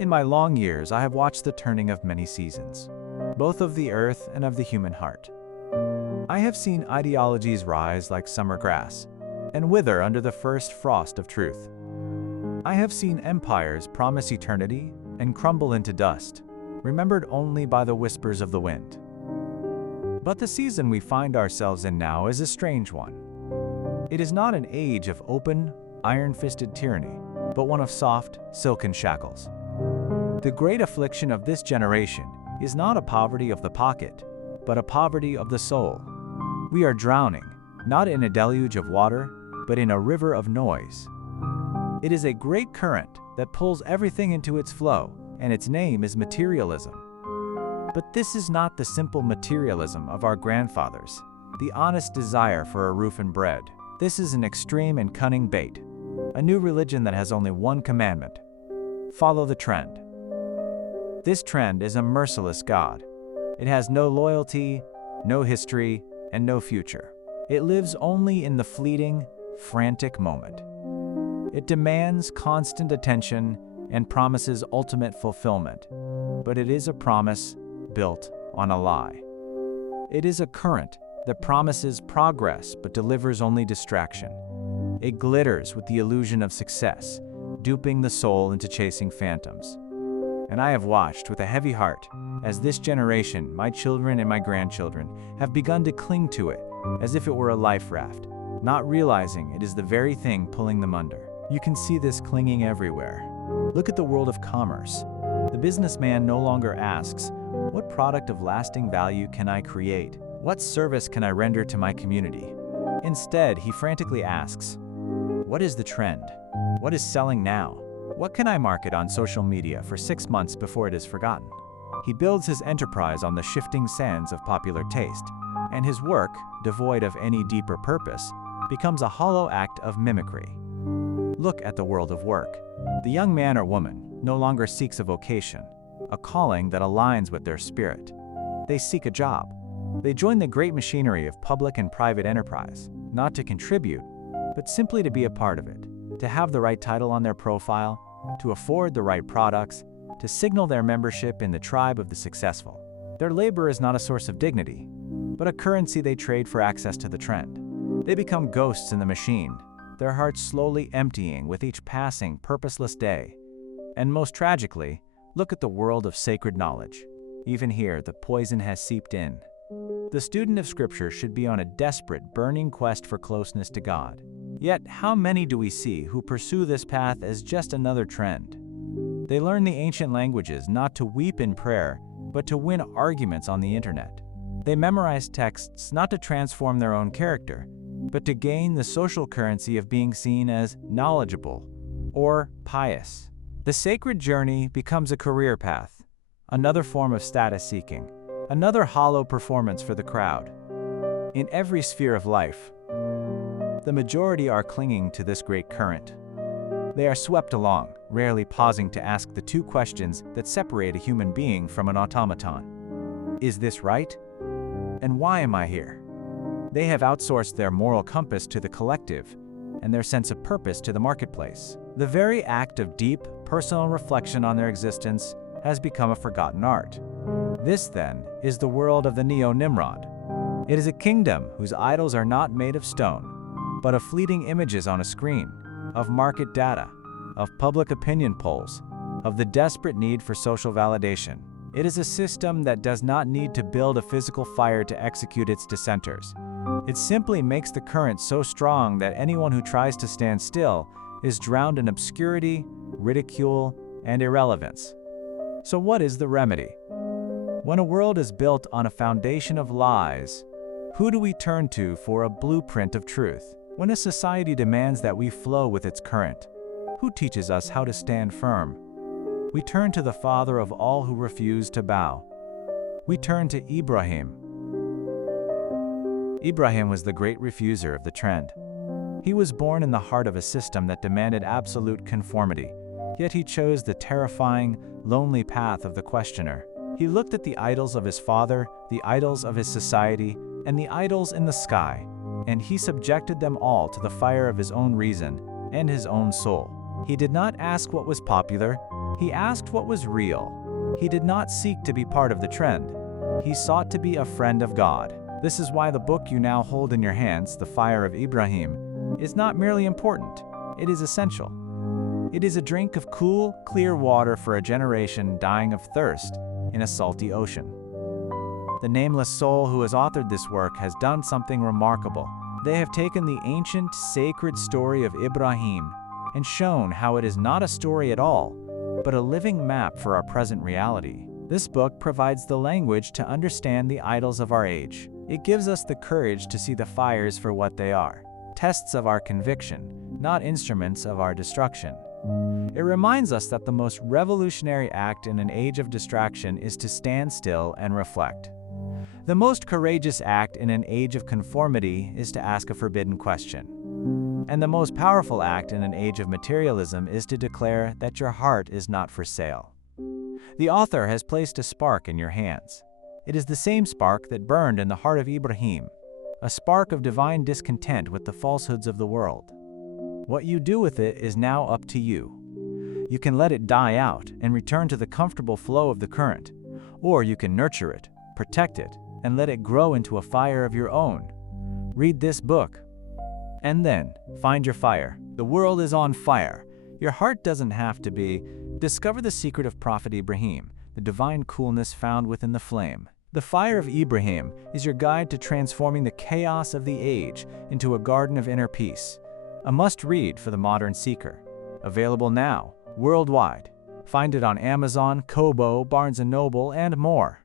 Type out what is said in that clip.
In my long years, I have watched the turning of many seasons, both of the earth and of the human heart. I have seen ideologies rise like summer grass and wither under the first frost of truth. I have seen empires promise eternity and crumble into dust, remembered only by the whispers of the wind. But the season we find ourselves in now is a strange one. It is not an age of open, iron-fisted tyranny, but one of soft, silken shackles. The great affliction of this generation is not a poverty of the pocket, but a poverty of the soul. We are drowning, not in a deluge of water, but in a river of noise. It is a great current that pulls everything into its flow, and its name is materialism. But this is not the simple materialism of our grandfathers, the honest desire for a roof and bread. This is an extreme and cunning bait, a new religion that has only one commandment: follow the trend. This trend is a merciless God. It has no loyalty, no history, and no future. It lives only in the fleeting, frantic moment. It demands constant attention and promises ultimate fulfillment, but it is a promise built on a lie. It is a current that promises progress but delivers only distraction. It glitters with the illusion of success, duping the soul into chasing phantoms. And I have watched with a heavy heart as this generation, my children and my grandchildren, have begun to cling to it as if it were a life raft, not realizing it is the very thing pulling them under. You can see this clinging everywhere. Look at the world of commerce. The businessman no longer asks, "What product of lasting value can I create? What service can I render to my community?" Instead, he frantically asks, "What is the trend? What is selling now? What can I market on social media for 6 months before it is forgotten?" He builds his enterprise on the shifting sands of popular taste, and his work, devoid of any deeper purpose, becomes a hollow act of mimicry. Look at the world of work. The young man or woman no longer seeks a vocation, a calling that aligns with their spirit. They seek a job. They join the great machinery of public and private enterprise, not to contribute, but simply to be a part of it, to have the right title on their profile, to afford the right products, to signal their membership in the tribe of the successful. Their labor is not a source of dignity, but a currency they trade for access to the trend. They become ghosts in the machine, their hearts slowly emptying with each passing, purposeless day. And most tragically, look at the world of sacred knowledge. Even here, the poison has seeped in. The student of Scripture should be on a desperate, burning quest for closeness to God. Yet, how many do we see who pursue this path as just another trend? They learn the ancient languages not to weep in prayer, but to win arguments on the internet. They memorize texts not to transform their own character, but to gain the social currency of being seen as knowledgeable or pious. The sacred journey becomes a career path, another form of status seeking, another hollow performance for the crowd. In every sphere of life, the majority are clinging to this great current. They are swept along, rarely pausing to ask the two questions that separate a human being from an automaton. Is this right? And why am I here? They have outsourced their moral compass to the collective and their sense of purpose to the marketplace. The very act of deep, personal reflection on their existence has become a forgotten art. This, then, is the world of the Neo-Nimrod. It is a kingdom whose idols are not made of stone, but of fleeting images on a screen, of market data, of public opinion polls, of the desperate need for social validation. It is a system that does not need to build a physical fire to execute its dissenters. It simply makes the current so strong that anyone who tries to stand still is drowned in obscurity, ridicule, and irrelevance. So what is the remedy? When a world is built on a foundation of lies, who do we turn to for a blueprint of truth? When a society demands that we flow with its current, who teaches us how to stand firm? We turn to the father of all who refuse to bow. We turn to Ibrahim. Ibrahim was the great refuser of the trend. He was born in the heart of a system that demanded absolute conformity, yet he chose the terrifying, lonely path of the questioner. He looked at the idols of his father, the idols of his society, and the idols in the sky, and he subjected them all to the fire of his own reason and his own soul. He did not ask what was popular, He asked what was real. He did not seek to be part of the trend. He sought to be a friend of God. This is why the book you now hold in your hands, The Fire of Ibrahim, is not merely important, it is essential. It is a drink of cool, clear water for a generation dying of thirst in a salty ocean. The Nameless Soul who has authored this work has done something remarkable. They have taken the ancient, sacred story of Ibrahim and shown how it is not a story at all, but a living map for our present reality. This book provides the language to understand the idols of our age. It gives us the courage to see the fires for what they are, tests of our conviction, not instruments of our destruction. It reminds us that the most revolutionary act in an age of distraction is to stand still and reflect. The most courageous act in an age of conformity is to ask a forbidden question. And the most powerful act in an age of materialism is to declare that your heart is not for sale. The author has placed a spark in your hands. It is the same spark that burned in the heart of Ibrahim, a spark of divine discontent with the falsehoods of the world. What you do with it is now up to you. You can let it die out and return to the comfortable flow of the current, or you can nurture it, protect it, and let it grow into a fire of your own. Read this book, and then find your fire. The world is on fire. Your heart doesn't have to be. Discover the secret of Prophet Ibrahim, the divine coolness found within the flame. The Fire of Ibrahim is your guide to transforming the chaos of the age into a garden of inner peace. A must-read for the modern seeker. Available now, worldwide. Find it on Amazon, Kobo, Barnes & Noble, and more.